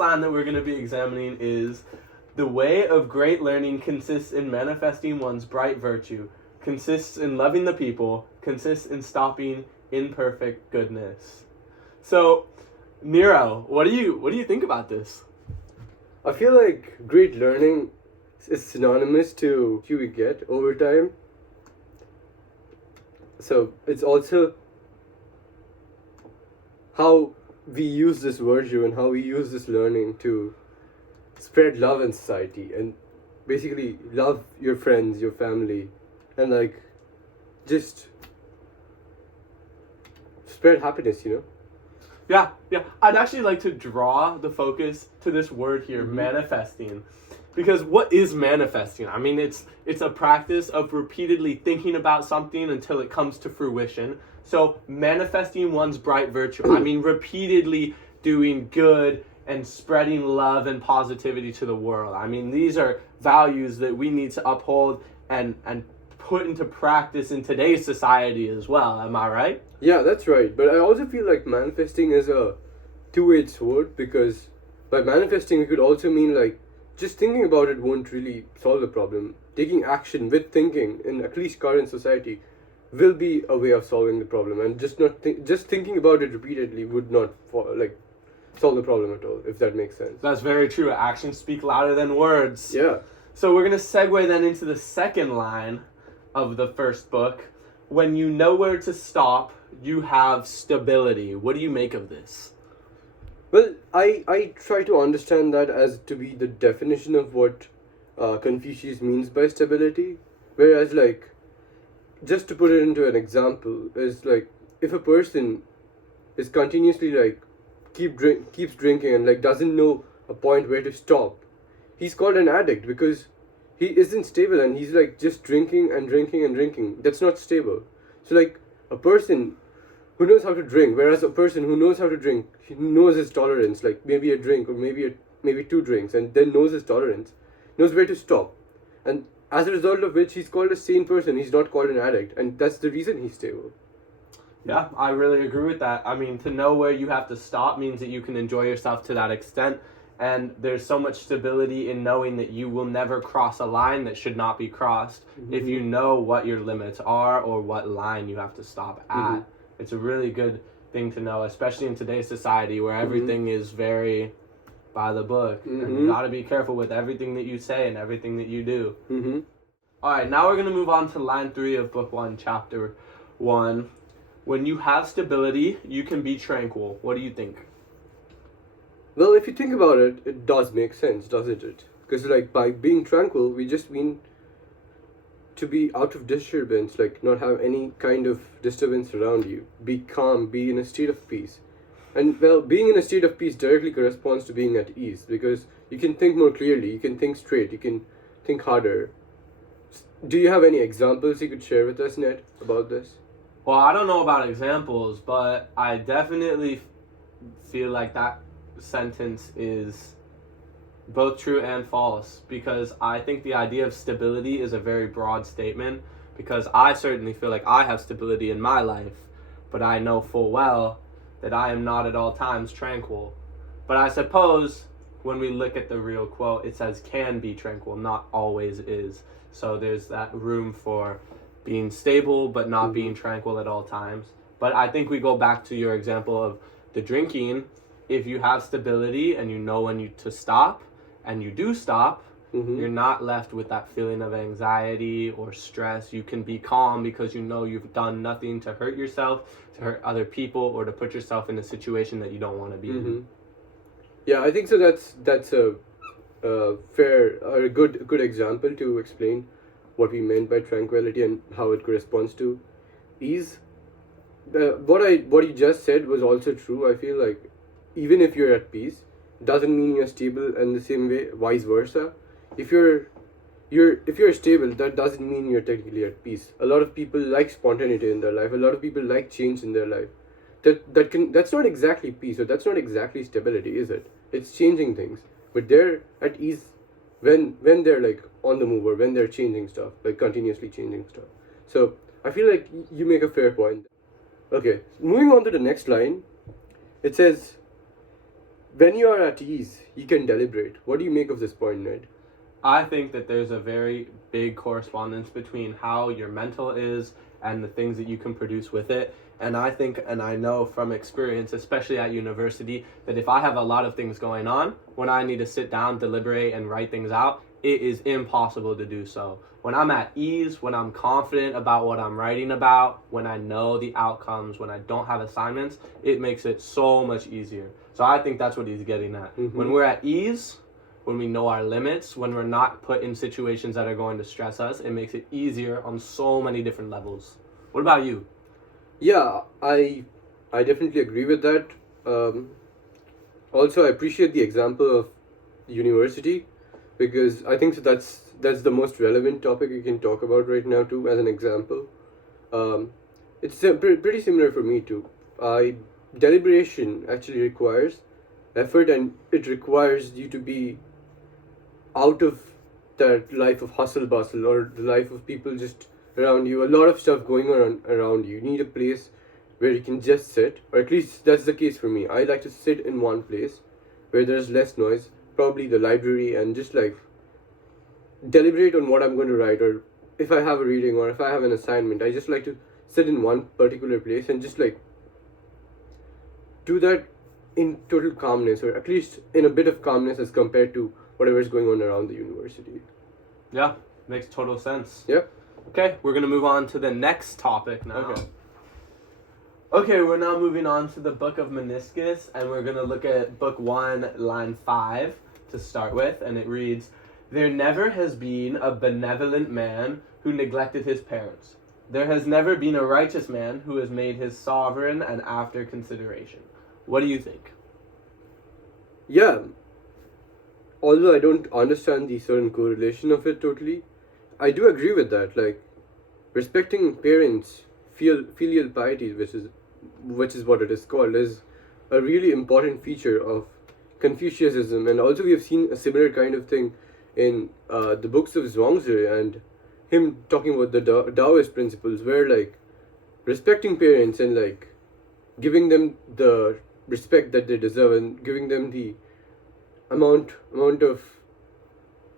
line that we're going to be examining is, the way of great learning consists in manifesting one's bright virtue, consists in loving the people, consists in stopping imperfect goodness. So, Nero, what do you think about this? I feel like great learning is synonymous to who we get over time. So it's also how we use this virtue and how we use this learning to spread love in society and basically love your friends, your family, and like just spread happiness, Yeah. I'd actually like to draw the focus to this word here, manifesting. Because what is manifesting? I mean, it's a practice of repeatedly thinking about something until it comes to fruition. So manifesting one's bright virtue. I mean, repeatedly doing good and spreading love and positivity to the world. I mean, these are values that we need to uphold and put into practice in today's society as well. Am I right? Yeah, that's right. But I also feel like manifesting is a two-edged sword, because by manifesting, it could also mean like just thinking about it won't really solve the problem. Taking action with thinking in at least current society will be a way of solving the problem, and just thinking about it repeatedly would not solve the problem at all, if that makes sense. That's very true. Actions speak louder than words. Yeah. So we're going to segue then into the second line of the first book. When you know where to stop, you have stability. What do you make of this? Well, I try to understand that as to be the definition of what Confucius means by stability. Whereas, like, just to put it into an example, is like, if a person is continuously, like, keeps drinking and, like, doesn't know a point where to stop, he's called an addict, because he isn't stable and he's, like, just drinking and drinking and drinking. That's not stable. So, like, a person who knows how to drink, whereas a person who knows how to drink, he knows his tolerance, like maybe a drink or maybe two drinks, and then knows his tolerance, knows where to stop, and as a result of which he's called a sane person. He's not called an addict, and that's the reason he's stable. Yeah, I really agree with that. I mean, to know where you have to stop means that you can enjoy yourself to that extent, and there's so much stability in knowing that you will never cross a line that should not be crossed if you know what your limits are or what line you have to stop at. It's a really good thing to know, especially in today's society where everything is very by the book. And you got to be careful with everything that you say and everything that you do. All right, now we're going to move on to line 3 of book 1, chapter 1. When you have stability, you can be tranquil. What do you think? Well, if you think about it, it does make sense, doesn't it? Because, like, by being tranquil, we just mean to be out of disturbance, like not have any kind of disturbance around you. Be calm, be in a state of peace. And, well, being in a state of peace directly corresponds to being at ease, because you can think more clearly, you can think straight, you can think harder. Do you have any examples you could share with us, Ned, about this? Well, I don't know about examples, but I definitely feel like that sentence is both true and false, because I think the idea of stability is a very broad statement, because I certainly feel like I have stability in my life, but I know full well that I am not at all times tranquil. But I suppose when we look at the real quote, it says can be tranquil, not always is. So there's that room for being stable but not being tranquil at all times. But I think we go back to your example of the drinking. If you have stability and you know when to stop, and you do stop, you're not left with that feeling of anxiety or stress. You can be calm because you know you've done nothing to hurt yourself, to hurt other people, or to put yourself in a situation that you don't want to be in. Yeah, I think so. That's a fair or a good example to explain what we meant by tranquility and how it corresponds to ease. What you just said was also true. I feel like even if you're at peace, doesn't mean you're stable, and the same way, vice versa. If you're stable, that doesn't mean you're technically at peace. A lot of people like spontaneity in their life. A lot of people like change in their life. That's not exactly peace, or that's not exactly stability, is it? It's changing things, but they're at ease when they're like on the move, or when they're changing stuff, like continuously changing stuff. So I feel like you make a fair point. Okay, moving on to the next line. It says, when you are at ease, you can deliberate. What do you make of this point, Ned? I think that there's a very big correspondence between how your mental is and the things that you can produce with it. And I think, and I know from experience, especially at university, that if I have a lot of things going on, when I need to sit down, deliberate, and write things out, it is impossible to do so. When I'm at ease, when I'm confident about what I'm writing about, when I know the outcomes, when I don't have assignments, it makes it so much easier. So I think that's what he's getting at. Mm-hmm. When we're at ease, when we know our limits, when we're not put in situations that are going to stress us, it makes it easier on so many different levels. What about you? Yeah, I definitely agree with that. Also, I appreciate the example of university, because I think that's the most relevant topic you can talk about right now too, as an example. It's pretty similar for me too. Deliberation actually requires effort, and it requires you to be out of that life of hustle bustle or the life of people just around you. A lot of stuff going on around you. You need a place where you can just sit, or at least that's the case for me. I like to sit in one place where there's less noise, probably the library, and just like deliberate on what I'm going to write, or if I have a reading or if I have an assignment. I just like to sit in one particular place and just like do that in total calmness, or at least in a bit of calmness as compared to whatever is going on around the university. Yeah, makes total sense. Yeah. Okay, we're going to move on to the next topic now. Okay, we're now moving on to the Book of Meniscus, and we're going to look at Book 1, line 5 to start with, and it reads, "There never has been a benevolent man who neglected his parents. There has never been a righteous man who has made his sovereign and after consideration." What do you think? Yeah. Although I don't understand the certain correlation of it totally, I do agree with that. Like, respecting parents, filial piety, which is what it is called, is a really important feature of Confucianism. And also we have seen a similar kind of thing in the books of Zhuangzi, and him talking about the Taoist principles, where like respecting parents and like giving them the respect that they deserve and giving them the amount of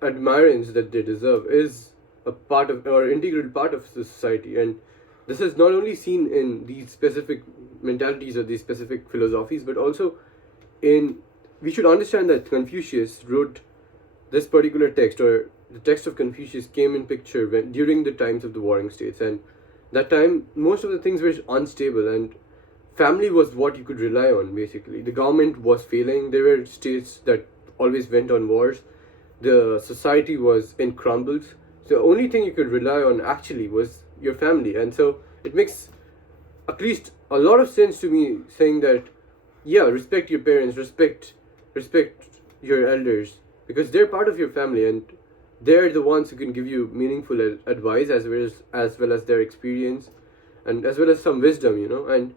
admirance that they deserve is a part of, or integral part of society. And this is not only seen in these specific mentalities or these specific philosophies, but also we should understand that Confucius wrote this particular text, or the text of Confucius came in picture during the times of the warring states, and that time most of the things were unstable, and family was what you could rely on. Basically, the government was failing. There were states that always went on wars. The society was in crumbles. So the only thing you could rely on actually was your family. And so it makes at least a lot of sense to me saying that, yeah, respect your parents, respect your elders, because they're part of your family, and they're the ones who can give you meaningful advice, as well as their experience, and as well as some wisdom, and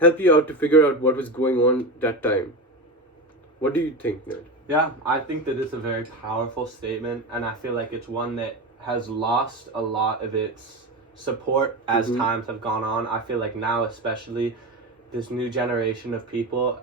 help you out to figure out what was going on that time. What do you think, Ned? Yeah, I think that it's a very powerful statement, and I feel like it's one that has lost a lot of its support as times have gone on. I feel like now, especially, this new generation of people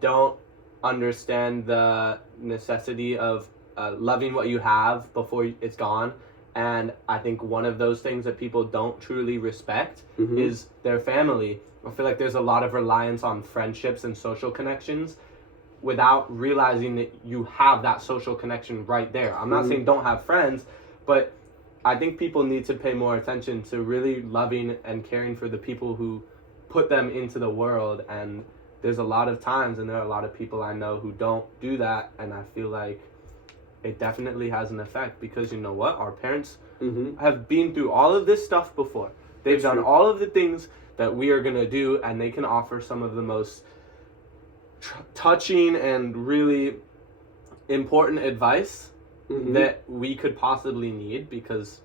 don't understand the necessity of loving what you have before it's gone. And I think one of those things that people don't truly respect is their family. I feel like there's a lot of reliance on friendships and social connections without realizing that you have that social connection right there. I'm not saying don't have friends, but I think people need to pay more attention to really loving and caring for the people who put them into the world. And there's a lot of times, and there are a lot of people I know who don't do that, and I feel like it definitely has an effect, because you know what? Our parents have been through all of this stuff before. They've done all of the things that we are going to do, and they can offer some of the most touching and really important advice that we could possibly need, because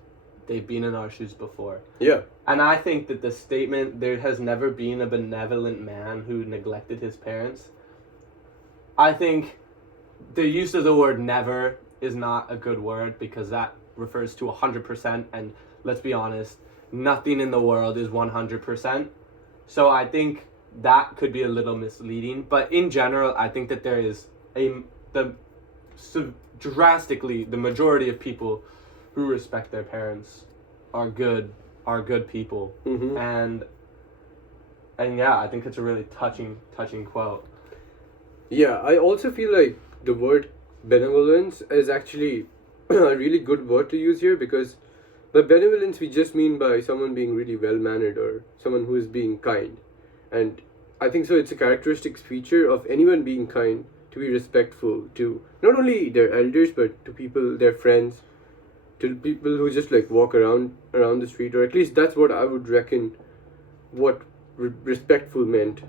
they've been in our shoes before. Yeah. And I think that the statement, "There has never been a benevolent man who neglected his parents," I think the use of the word never is not a good word, because that refers to 100%, and let's be honest, nothing in the world is 100%. So I think that could be a little misleading. But in general, I think that there is drastically the majority of people who respect their parents are good people. Mm-hmm. And yeah, I think it's a really touching quote. Yeah, I also feel like the word benevolence is actually a really good word to use here, because by benevolence we just mean by someone being really well mannered or someone who is being kind. And I think so it's a characteristic feature of anyone being kind to be respectful to not only their elders but to people, their friends, to people who just like walk around the street, or at least that's what I would reckon what respectful meant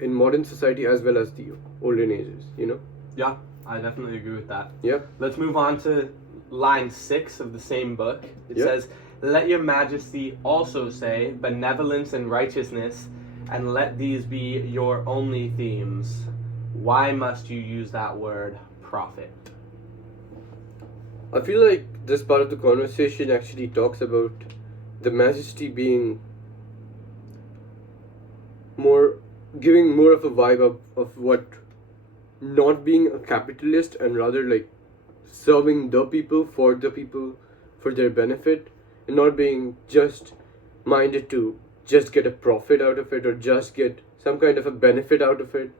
in modern society as well as the olden ages, you know? Yeah, I definitely agree with that. Yeah. Let's move on to line 6 of the same book. It says, "Let your majesty also say benevolence and righteousness, and let these be your only themes. Why must you use that word, prophet?" I feel like this part of the conversation actually talks about the majesty being giving more of a vibe of what not being a capitalist, and rather like serving the people, for their benefit, and not being just minded to just get a profit out of it or just get some kind of a benefit out of it,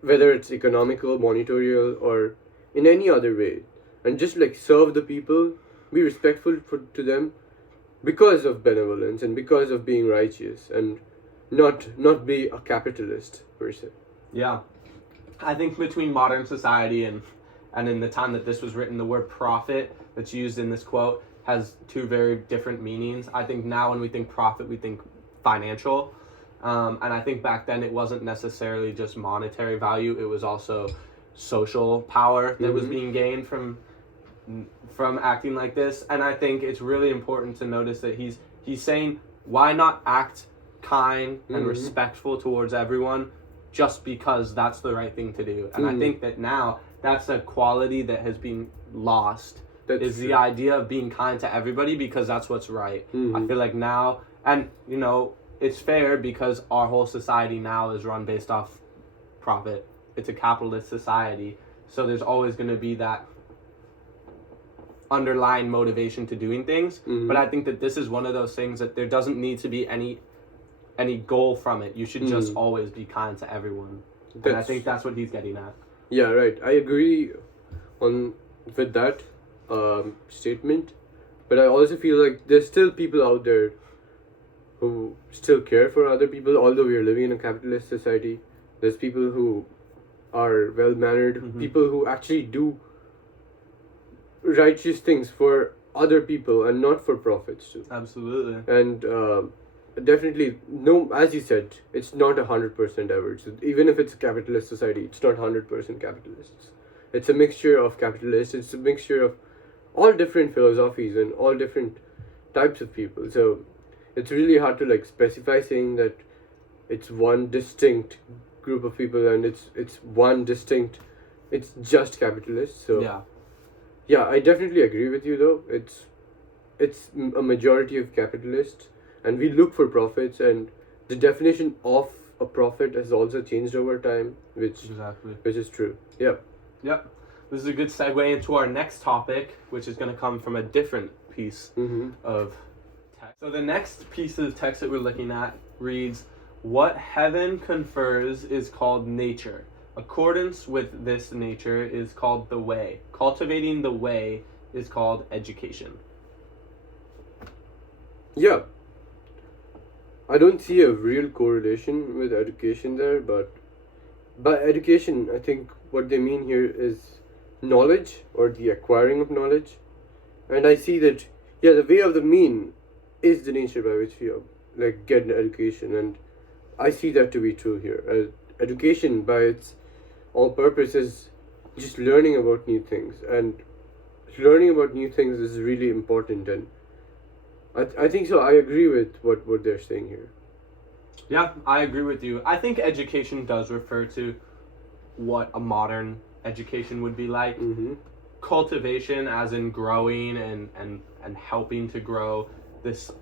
whether it's economical, monetary, or in any other way, and just like serve the people, be respectful to them because of benevolence and because of being righteous, and not be a capitalist per se. Yeah. I think between modern society and in the time that this was written, the word profit that's used in this quote has two very different meanings. I think now when we think profit, we think financial. And I think back then it wasn't necessarily just monetary value. It was also social power that was being gained from acting like this. And I think it's really important to notice that he's saying, why not act kind and respectful towards everyone just because that's the right thing to do. And I think that now that's a quality that has been lost. Is the idea of being kind to everybody because that's what's right. I feel like now, and you know, it's fair because our whole society now is run based off profit. It's a capitalist society, so there's always going to be that underlying motivation to doing things. But I think that this is one of those things that there doesn't need to be any goal from it. You should just always be kind to everyone. And I think that's what he's getting at. Yeah, right. I agree with that statement, but I also feel like there's still people out there who still care for other people, although we are living in a capitalist society. There's people who are well-mannered, people who actually do righteous things for other people and not for profits too. Absolutely. And definitely, no, as you said, it's not 100% ever. So even if it's a capitalist society, it's not 100% capitalists. It's a mixture of capitalists. It's a mixture of all different philosophies and all different types of people. So it's really hard to like specify saying that it's one distinct group of people and it's just capitalists. So yeah, I definitely agree with you though. It's a majority of capitalists, and we look for profits, and the definition of a profit has also changed over time, which is true. Yep. This is a good segue into our next topic, which is going to come from a different piece of text. So the next piece of text that we're looking at reads, "What heaven confers is called nature. Accordance with this nature is called the way. Cultivating the way is called education." Yeah. I don't see a real correlation with education there, but by education, I think what they mean here is knowledge or the acquiring of knowledge. And I see that, yeah, the way of the mean is the nature by which we like get an education, and I see that to be true here. Education by its all purpose is just learning about new things, and learning about new things is really important, and I think so. I agree with what they're saying here. Yeah, I agree with you. I think education does refer to what a modern education would be like. Cultivation as in growing and helping to grow this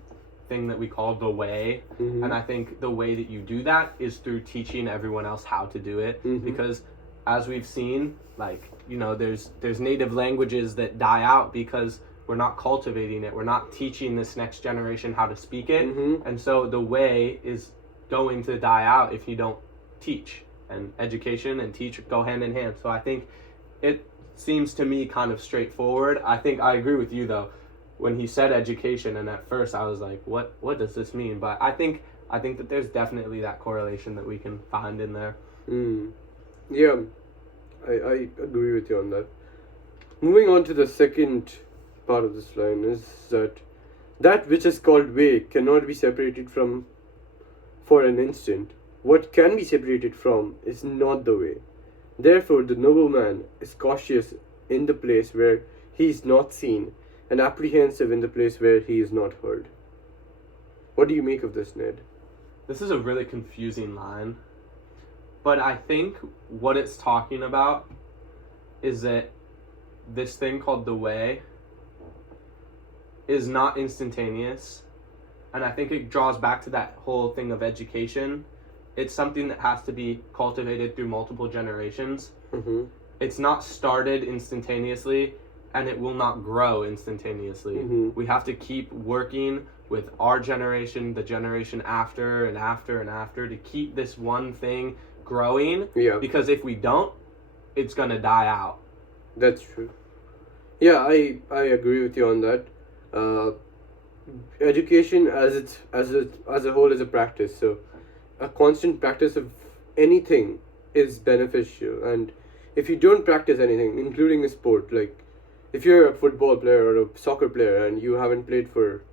thing that we call the way. And I think the way that you do that is through teaching everyone else how to do it. Because as we've seen, like, you know, there's native languages that die out because we're not cultivating it. We're not teaching this next generation how to speak it. And so the way is going to die out if you don't teach. And education and teach go hand in hand. So I think it seems to me kind of straightforward. I think I agree with you though. When he said education, and at first I was like, what does this mean? But I think that there's definitely that correlation that we can find in there. Yeah, I agree with you on that. Moving on to the second part of this line is that which is called way cannot be separated from for an instant. What can be separated from is not the way. Therefore, the nobleman is cautious in the place where he is not seen, and apprehensive in the place where he is not heard. What do you make of this, Ned? This is a really confusing line, but I think what it's talking about is that this thing called the way is not instantaneous, and I think it draws back to that whole thing of education. It's something that has to be cultivated through multiple generations. It's not started instantaneously, and it will not grow instantaneously. We have to keep working with our generation, the generation after and after and after, to keep this one thing growing. Because if we don't, it's gonna die out. That's true. Yeah, I agree with you on that. Education as a whole is a practice. So a constant practice of anything is beneficial. And if you don't practice anything, including a sport, like if you're a football player or a soccer player and you haven't played for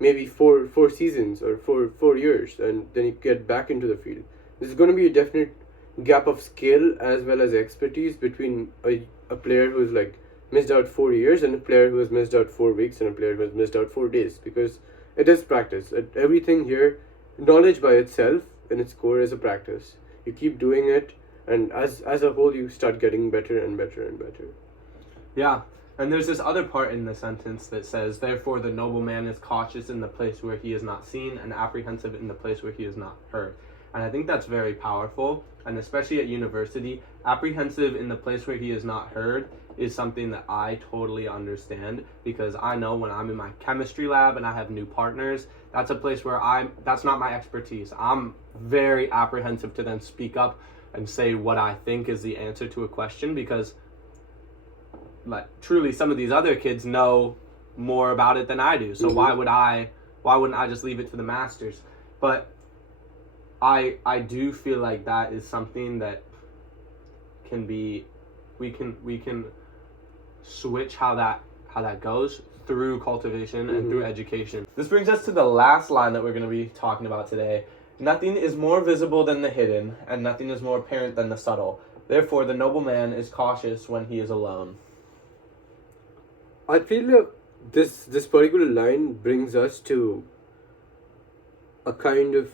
maybe four seasons or four years, and then you get back into the field, there's going to be a definite gap of skill as well as expertise between a player who's like missed out 4 years and a player who has missed out 4 weeks and a player who has missed out 4 days, because it is practice. Everything here, knowledge by itself in its core is a practice. You keep doing it, and as a whole you start getting better and better and better. Yeah. And there's this other part in the sentence that says, therefore the nobleman is cautious in the place where he is not seen, and apprehensive in the place where he is not heard. And I think that's very powerful, and especially at university, apprehensive in the place where he is not heard is something that I totally understand, because I know when I'm in my chemistry lab and I have new partners, that's a place where that's not my expertise. I'm very apprehensive to then speak up and say what I think is the answer to a question, because like truly some of these other kids know more about it than I do. So why wouldn't I just leave it to the masters? But I do feel like that is something that can be, we can switch how that goes through cultivation and through education. This brings us to the last line that we're going to be talking about today. Nothing is more visible than the hidden, and nothing is more apparent than the subtle. Therefore, the nobleman is cautious when he is alone. I feel like this particular line brings us to a kind of,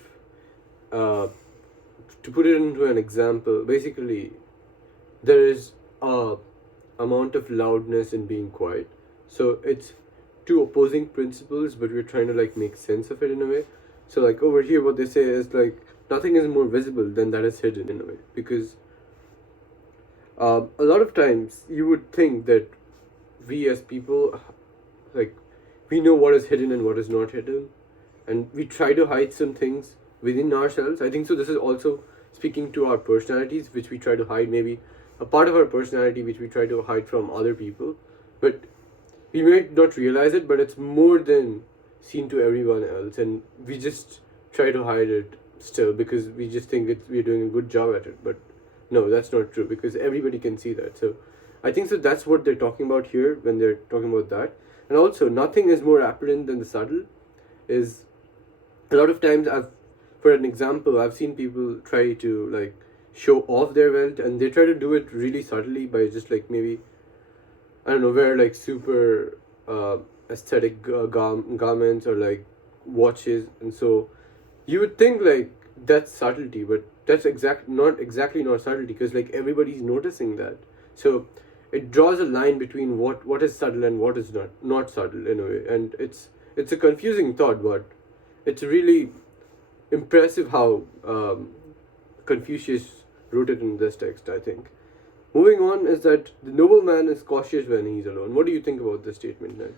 to put it into an example, basically, there is a amount of loudness in being quiet. So it's two opposing principles, but we're trying to like make sense of it in a way. So like over here, what they say is like, nothing is more visible than that is hidden in a way. Because a lot of times you would think that we as people, like, we know what is hidden and what is not hidden, and we try to hide some things within ourselves. I think so this is also speaking to our personalities, which we try to hide, maybe a part of our personality which we try to hide from other people, but we might not realize it, but it's more than seen to everyone else, and we just try to hide it still because we just think we're doing a good job at it. But no, that's not true, because everybody can see that. So I think so that's what they're talking about here when they're talking about that. And also, nothing is more apparent than the subtle is, a lot of times for an example, I've seen people try to like show off their wealth, and they try to do it really subtly by just like maybe, I don't know, wear like super aesthetic garments or like watches, and so you would think like that's subtlety, but that's not exactly subtlety, because like everybody's noticing that. So it draws a line between what is subtle and what is not subtle in a way, and it's a confusing thought, but it's really impressive how Confucius wrote it in this text, I think. Moving on is that the noble man is cautious when he's alone. What do you think about this statement then?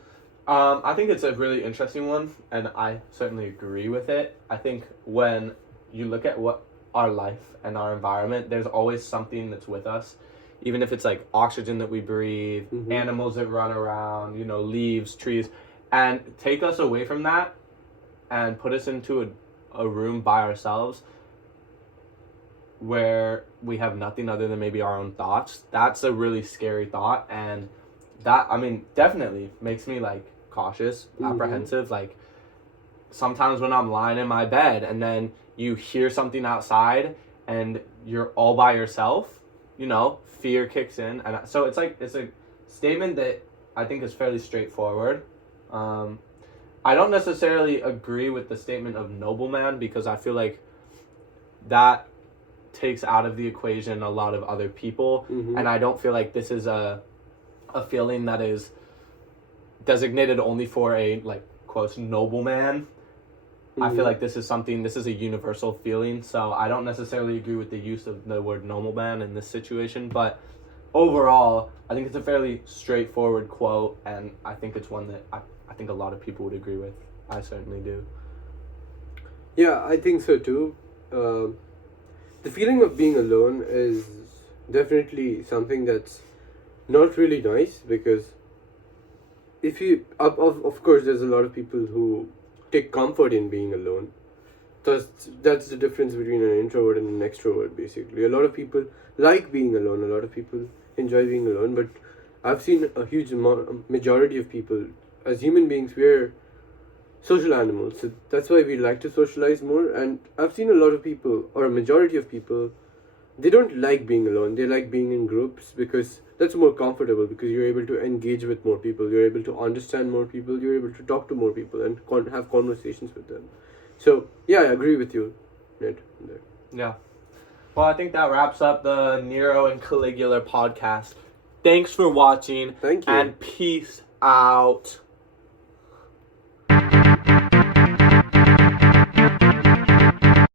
I think it's a really interesting one, and I certainly agree with it. I think when you look at what our life and our environment, there's always something that's with us, even if it's like oxygen that we breathe, animals that run around, leaves, trees, and take us away from that and put us into a room by ourselves where we have nothing other than maybe our own thoughts. That's a really scary thought, and that, definitely makes me like cautious, apprehensive. Like sometimes when I'm lying in my bed and then you hear something outside and you're all by yourself, fear kicks in. And so it's a statement that I think is fairly straightforward. I don't necessarily agree with the statement of nobleman, because I feel like that takes out of the equation a lot of other people, and I don't feel like this is a feeling that is designated only for a, like, quotes, nobleman. I feel like this is a universal feeling, so I don't necessarily agree with the use of the word nobleman in this situation, but overall, I think it's a fairly straightforward quote, and I think it's one that I think a lot of people would agree with. I certainly do. Yeah, I think so too. The feeling of being alone is definitely something that's not really nice, because if you, of course, there's a lot of people who take comfort in being alone. That's the difference between an introvert and an extrovert, basically. A lot of people like being alone, a lot of people enjoy being alone, but I've seen a huge majority of people, as human beings, we're social animals, so that's why we like to socialize more. And I've seen a lot of people, or a majority of people, they don't like being alone. They like being in groups, because that's more comfortable, because you're able to engage with more people, you're able to understand more people, you're able to talk to more people and have conversations with them. So yeah, I agree with you, Ned. Yeah. Well, I think that wraps up the Nero and Caligula podcast. Thanks for watching. Thank you. And peace out.